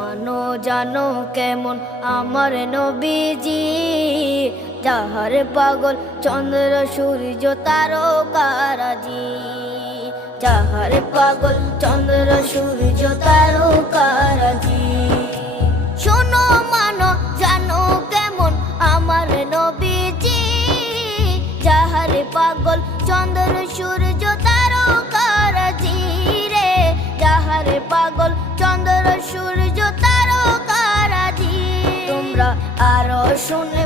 মানো জানো কেমন আমার নবীজি, যাহার পাগল চন্দ্র সূর্য তারকারাজি, যাহার পাগল চন্দ্র সূর্য তারকারাজি। শোনো মানো জানো কেমন আমার নবীজি, যাহার পাগল চন্দ্র সূর্য তারকারাজি রে, যাহার পাগল চন্দ্র সূর্য তারকারাজি। তোমরা আরো শুনে